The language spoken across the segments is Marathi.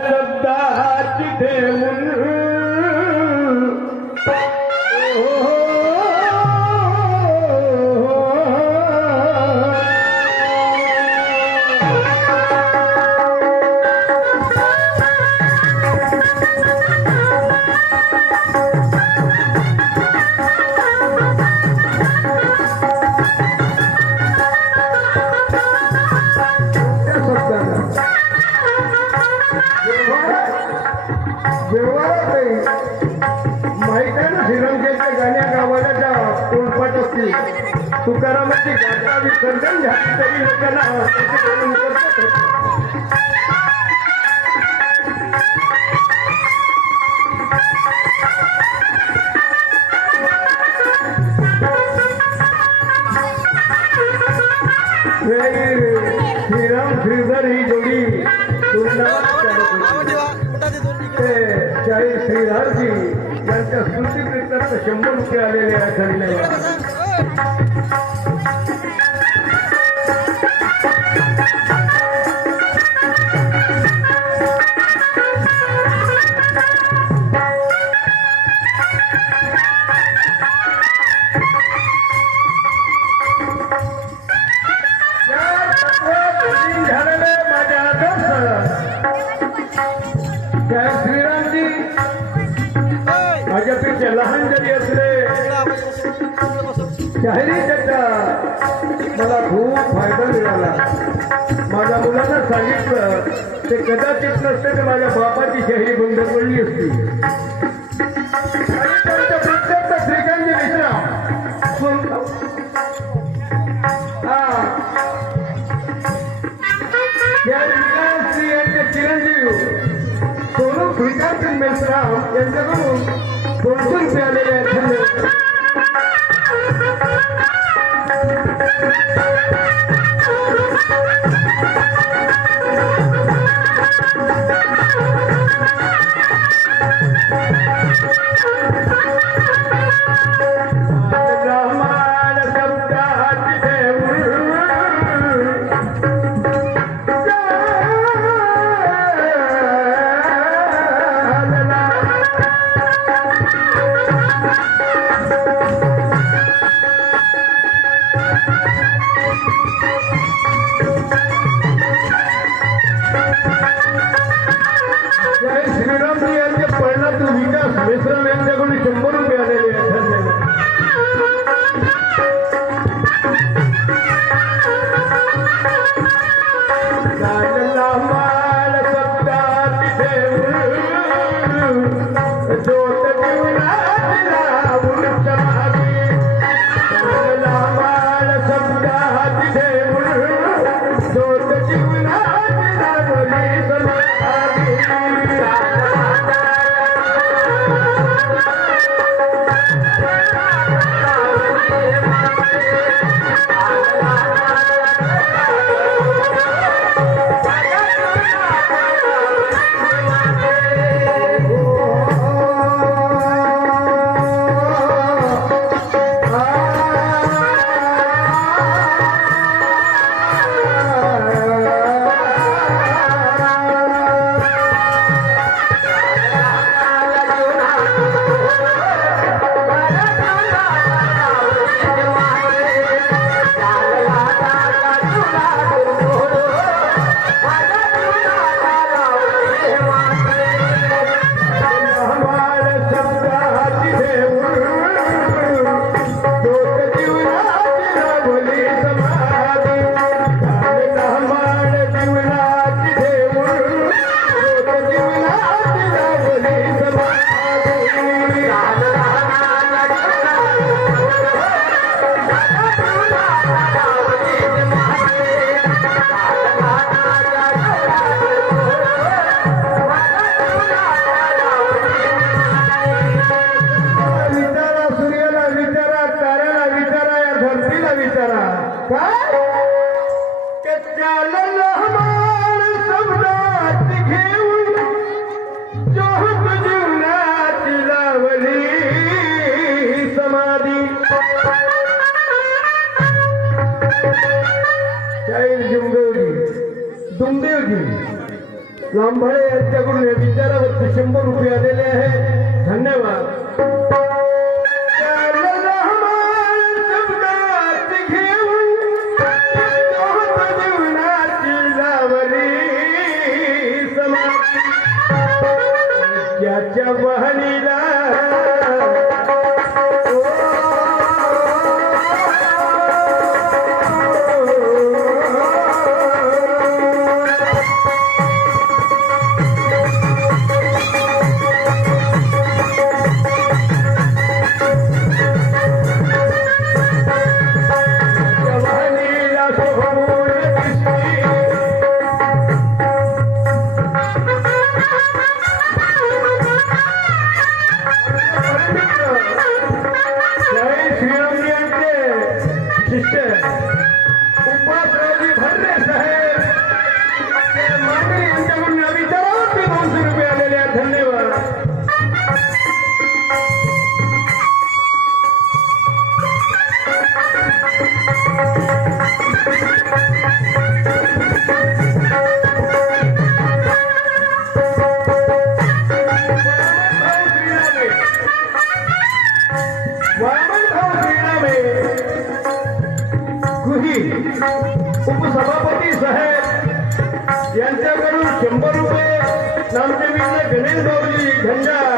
श्रदा विसर्जन झाली ही जोडी शाही श्रीधरजी यांच्या स्मृतीप्रिंतात शंभर रुपये आलेले आहेत धन्यवाद प्रतीक नसते तर माझ्या बापाची शहरी गुंडगुंडली असती. आणि त्यांच्या प्रत्येक श्रीकांतची मिश्रा. चिरंजीव. सोनू श्रीकांत मेश्राम यांच्याकडून दोनशे रुपये आलेले आहेत. ज्याच्या बहणीला 跟着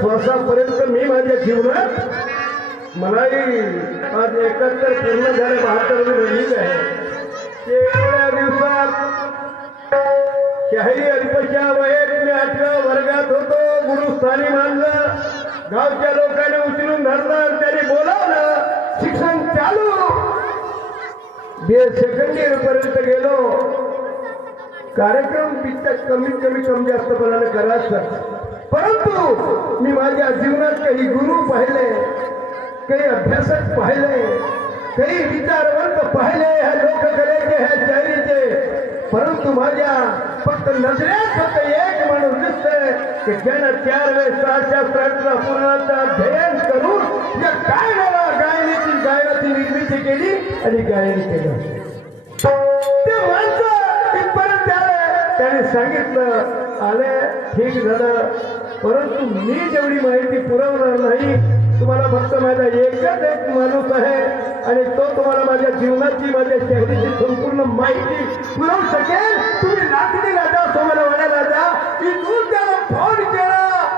श्वासापर्यंत मी माझ्या जीवनात मलाही आज एकाहत्तर पूर्ण झाले बहात्तर रहित आहे. ते एवढ्या दिवसात शाही अल्पशा वयेत मी आठव्या वर्गात होतो गुरुस्थानी मानलं. गावच्या लोकांनी उचलून धरलं त्यांनी बोलावलं शिक्षण चालू. बी सेकंड इयर पर्यंत गेलो. कार्यक्रम तितक्या कमीत कमी कमी जास्त पणाने करायचं. परंतु मी माझ्या जीवनात काही गुरु पाहिले काही अभ्यासक पाहिले काही विचारवंत पाहिले ह्या लोककलेचे ह्या शैलीचे परंतु माझ्या फक्त नजरेत फक्त एक माणूस दिसतोय की ज्यानं चार वेळेस शास्त्रातला पूर्णाचा अध्ययन करून या गायनाला गायनाची गायनाची निर्मिती केली आणि गायन केलं. ते माणसं इथपर्यंत आलं त्याने सांगितलं आले ठीक झालं. परंतु मी जेवढी माहिती पुरवणार नाही तुम्हाला फक्त माझा एकच एक माणूस आहे आणि तो तुम्हाला माझ्या जीवनाची माझ्या शहरीची संपूर्ण माहिती पुरवू शकेल. तुम्ही लाकडी राजा तुम्हाला म्हणायला जा की तू त्याला फोन केला.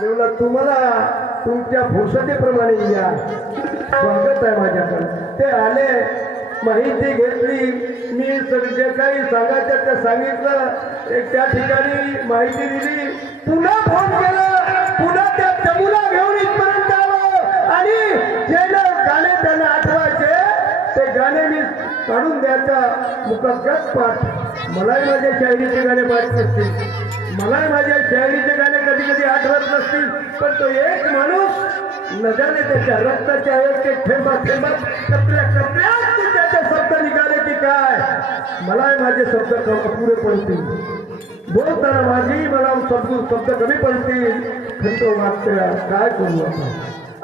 तेवढा तुम्हाला तुमच्या भूषतेप्रमाणे या. स्वागत आहे माझ्याकडे. ते आले माहिती घेतली. मी जे काही सांगायचं ते सांगितलं. एक त्या ठिकाणी माहिती दिली. पुन्हा फोन केला. पुन्हा त्या तमुला घेऊन इथपर्यंत आलो. आणि जे गाणे त्यांना आठवायचे ते गाणे मी काढून द्यायचा मुखगत पाठ. मलाही माझ्या शायरीचे गाणे पाठ नसतील. मलाही माझ्या शायरीचे गाणे कधी कधी आठवत नसतील. पण तो एक माणूस न त्याच्या रक्ताच्या एक एक थेंबा थेंबात कपड्या कपड्यात त्याचे शब्द निघाले की काय? मला माझे शब्द क- पुरे पडतील. बोलताना माझी मला शब्द शब्द कमी पडतील. खंत वाटते काय करू आपण?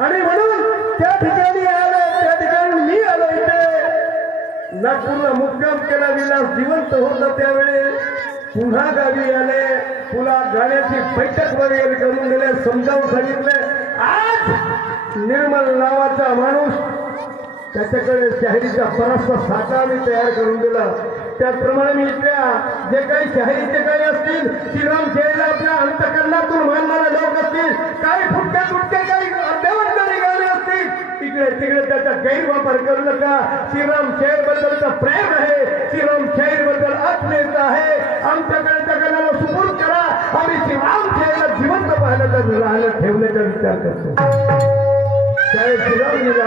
आणि म्हणून त्या ठिकाणी आलो त्या ठिकाणी मी आलो इथे. नागपूरला मुक्काम केला विलास जिवंत होता त्यावेळी. पुन्हा गावी आले. तुला गाण्याची बैठक वगैरे करून दिले समजावून सांगितले. आज निर्मल नावाचा माणूस त्याच्याकडे शाहिरीचा बराचसा साठा आम्ही तयार करून दिला. त्याचप्रमाणे मी इथल्या जे काही शाहिरीचे काही असतील श्रीराम शाहीला आपल्या अंतकरणातून मानणारे लोक असतील काही फुटक्या फुटक्या काही अर्धवट गाणे असतील इकडे तिकडे त्याचा गैरवापर करू नका. श्रीराम शेर बद्दलचं प्रेम आहे. श्रीराम शेरबद्दल आत्मीयता आहे. आमच्याकडे त्या कलाला सुपूर्द करा. आम्ही श्रीराम शेरला जिवंत पाहण्याचा राहण्यात ठेवण्याचा विचार करतो. शाळेत शिलामणीला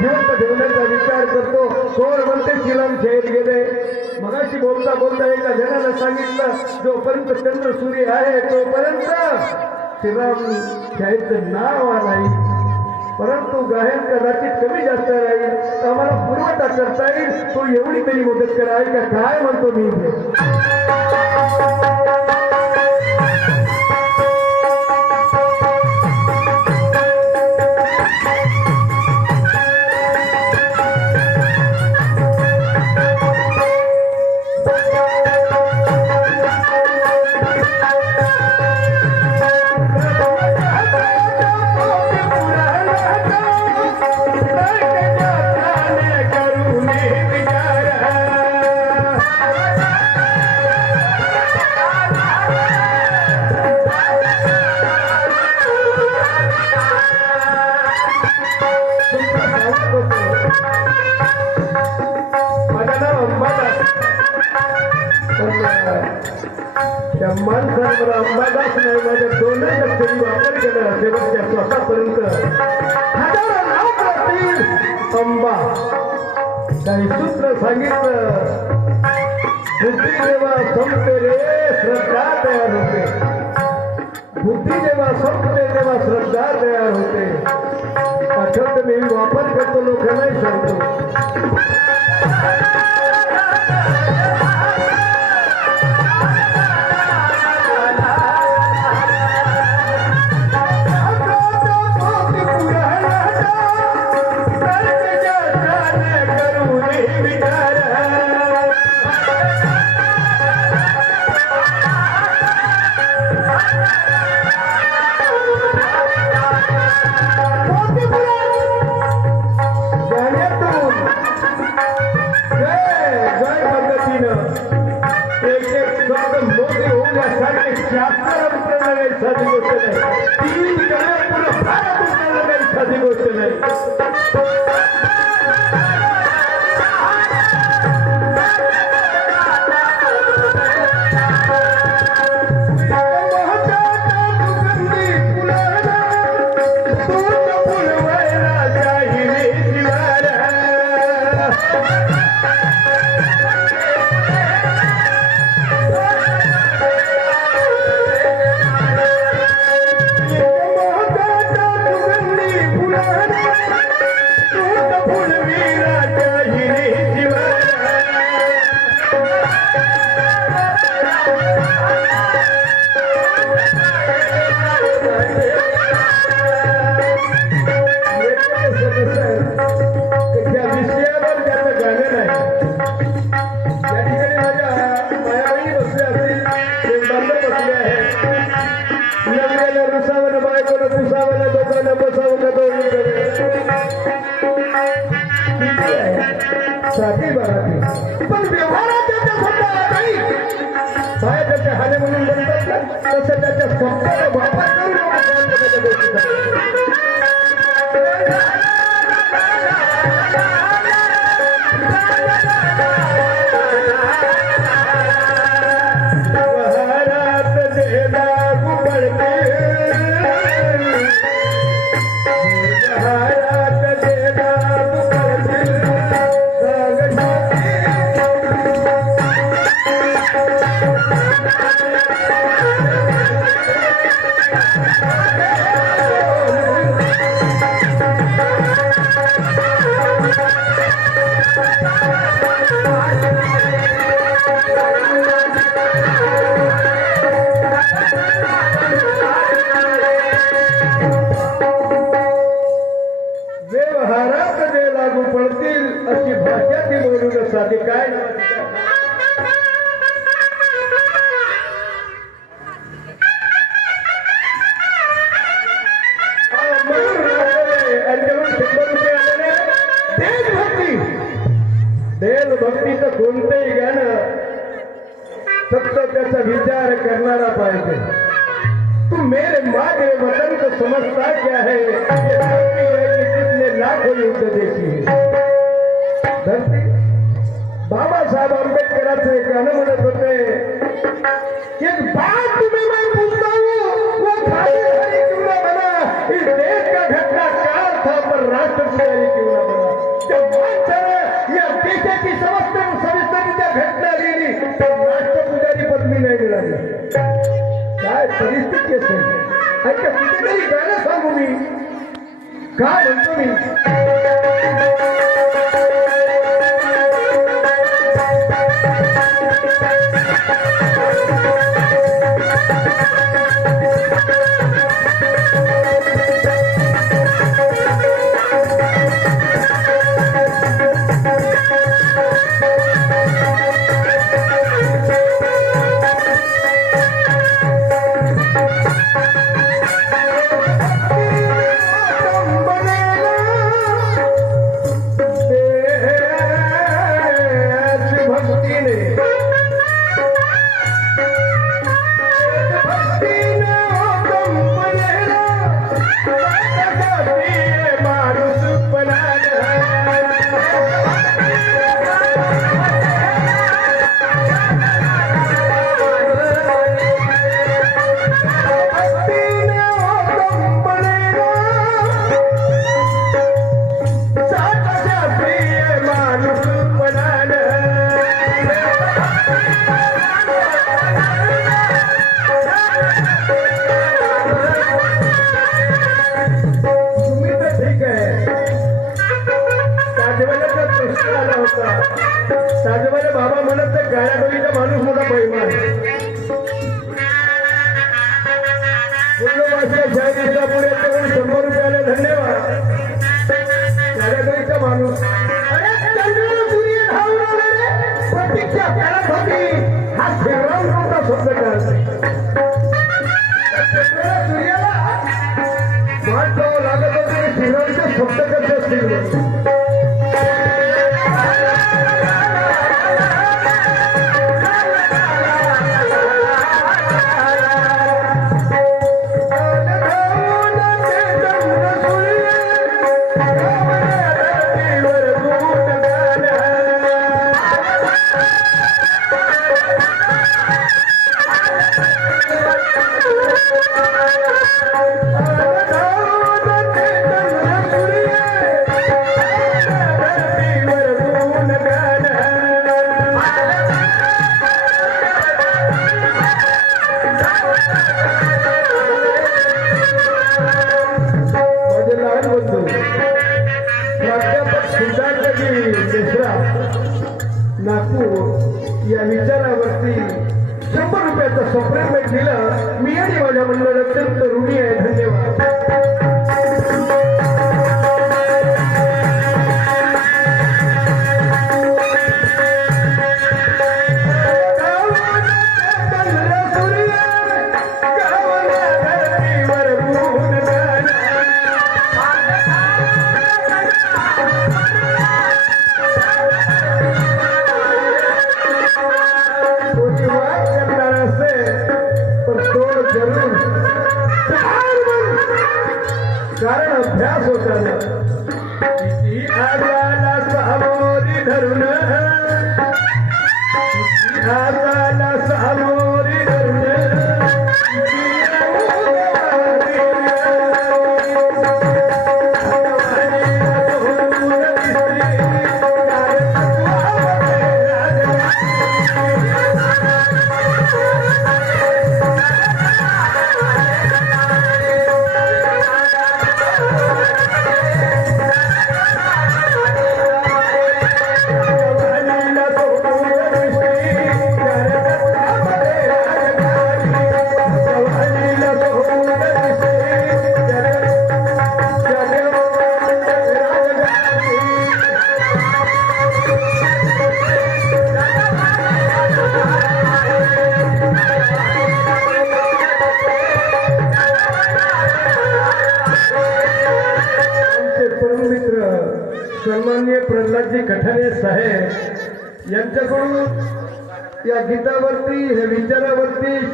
जिवंत ठेवण्याचा विचार करतो. कोण म्हणते शिलाम शाहीर गेले. मगाशी बोलता बोलता एका जणाला सांगितलं जोपर्यंत चंद्र सूर्य आहे तोपर्यंत शिलाम शाहीरचं नाव नाही परंतु गायन कदाचित कमी जास्त राहील. तर आम्हाला पुरवठा करता येईल. तो एवढी तरी मदत करा. का काय म्हणतो मी अंबादास दोन लक्षणी वापर केला शेवटच्या श्वासापर्यंत हजारो नाव करतील अंबा. काही सूत्र सांगितलं. बुद्धी जेव्हा संपते रे श्रद्धा तयार होते. बुद्धी जेव्हा संपते तेव्हा श्रद्धा तयार होते. अशब्द मी वापर करतो लोकांनाही सांगतो. याचा विचार करणारा पाहिजे. तू मेरे मागे वतन को समजता क्या है? कितने लाखो युद्ध देखी धरती बाबासाहेब आंबेडकरांचं गाणं म्हणत होते एक बात काय परिस्थिती असेल ऐका कितीतरी गाणं सांगू मी. काय म्हणतो मी? शंभर रुपयाचं सप्रेमेंट दिलं मी आणि माझ्या मंडळाचे तरुणी आहे. धन्यवाद.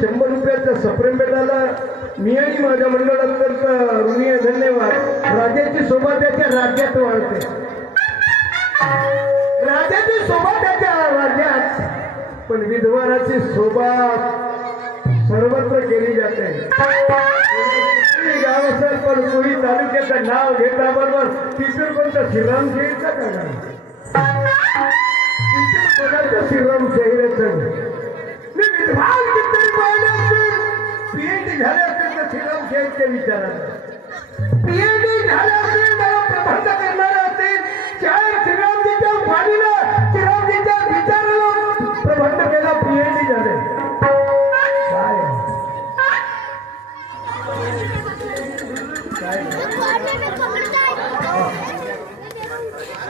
शंभर रुपयाचा सप्रेम भेटायला मी आणि माझ्या मंडळांतर्गत ऋणी धन्यवाद. राजाची शोभा त्याच्या राज्यात वाढते. राजाची शोभा त्याच्या राज्यात. पण विद्वानाची शोभा सर्वत्र केली जाते. गाव असेल पण कोणी तालुक्याचं नाव घेतल्याबरोबर तिथून कोणतं श्रीराम शेळीचं काय नाही कोणाचं श्रीराम शेळीचं मी किती पाहिले असतील पीएचडी झाले असतील तर श्रीराम शेळीच्या विचारात पीएचडी झाले असतील मला प्रबंध करणारे असतील चार श्रीरामजीच्या वाणीला श्रीरामजीच्या विचाराला प्रबंध केला पीएचडी झाले काय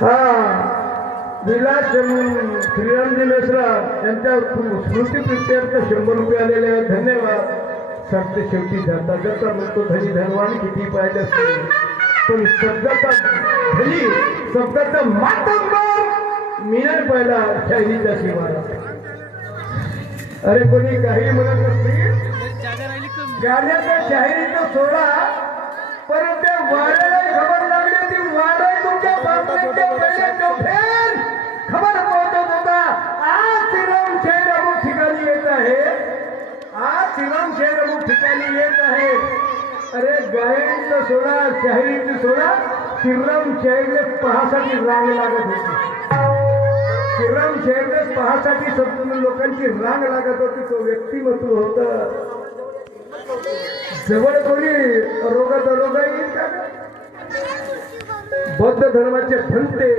हा. विलास श्रीरामजी मेश्रा यांच्या स्मृती प्रित्यर्थ शंभर रुपये आलेले आहेत. धन्यवाद. सरते शेवटी जाता जाता म्हणतो धनी धनवान किती पाहिजे असते? पण शब्दाचा धनी शब्दाचा मातंबर मी नाही पाहिला शाहिरीच्या शिवाला अरे कोणी काही म्हणत असते गाण्याचा शाहिरीचा सोडा परत त्या वाऱ्याला खबर लागली ती वारं तुमच्या श्रीराम शहर अमुक ठिकाणी येत आहे. अरे गायनचं सोडा शाहिरीचं सोडा. श्रीराम शेरने पहासाठी रांग लागत होती. श्रीराम शहरने पहासाठी संपूर्ण लोकांची रांग लागत होती. तो व्यक्तिमत्व होत. जवळ कोणी रोगात रोगा येईल का बौद्ध धर्माचे भंते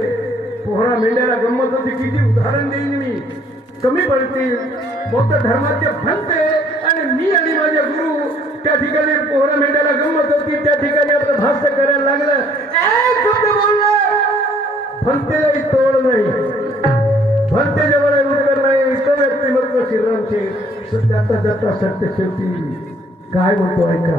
पोहरा मेंढ्याला गंमत होती. किती उदाहरण देईन मी. कमी पडतील. बौद्ध धर्माचे भंते आणि मी आणि माझे गुरु त्या ठिकाणी पोहरा मेंढ्याला गंमत होती. त्या ठिकाणी आपलं भाष्य करायला लागलं. शब्द बोललं. भंतेलाही तोड नाही. भंते जवळ उत्तर नाही. तो व्यक्तिमत्व श्रीरामचे जाता जाता सत्य शेवटी काय म्हणतो ऐका.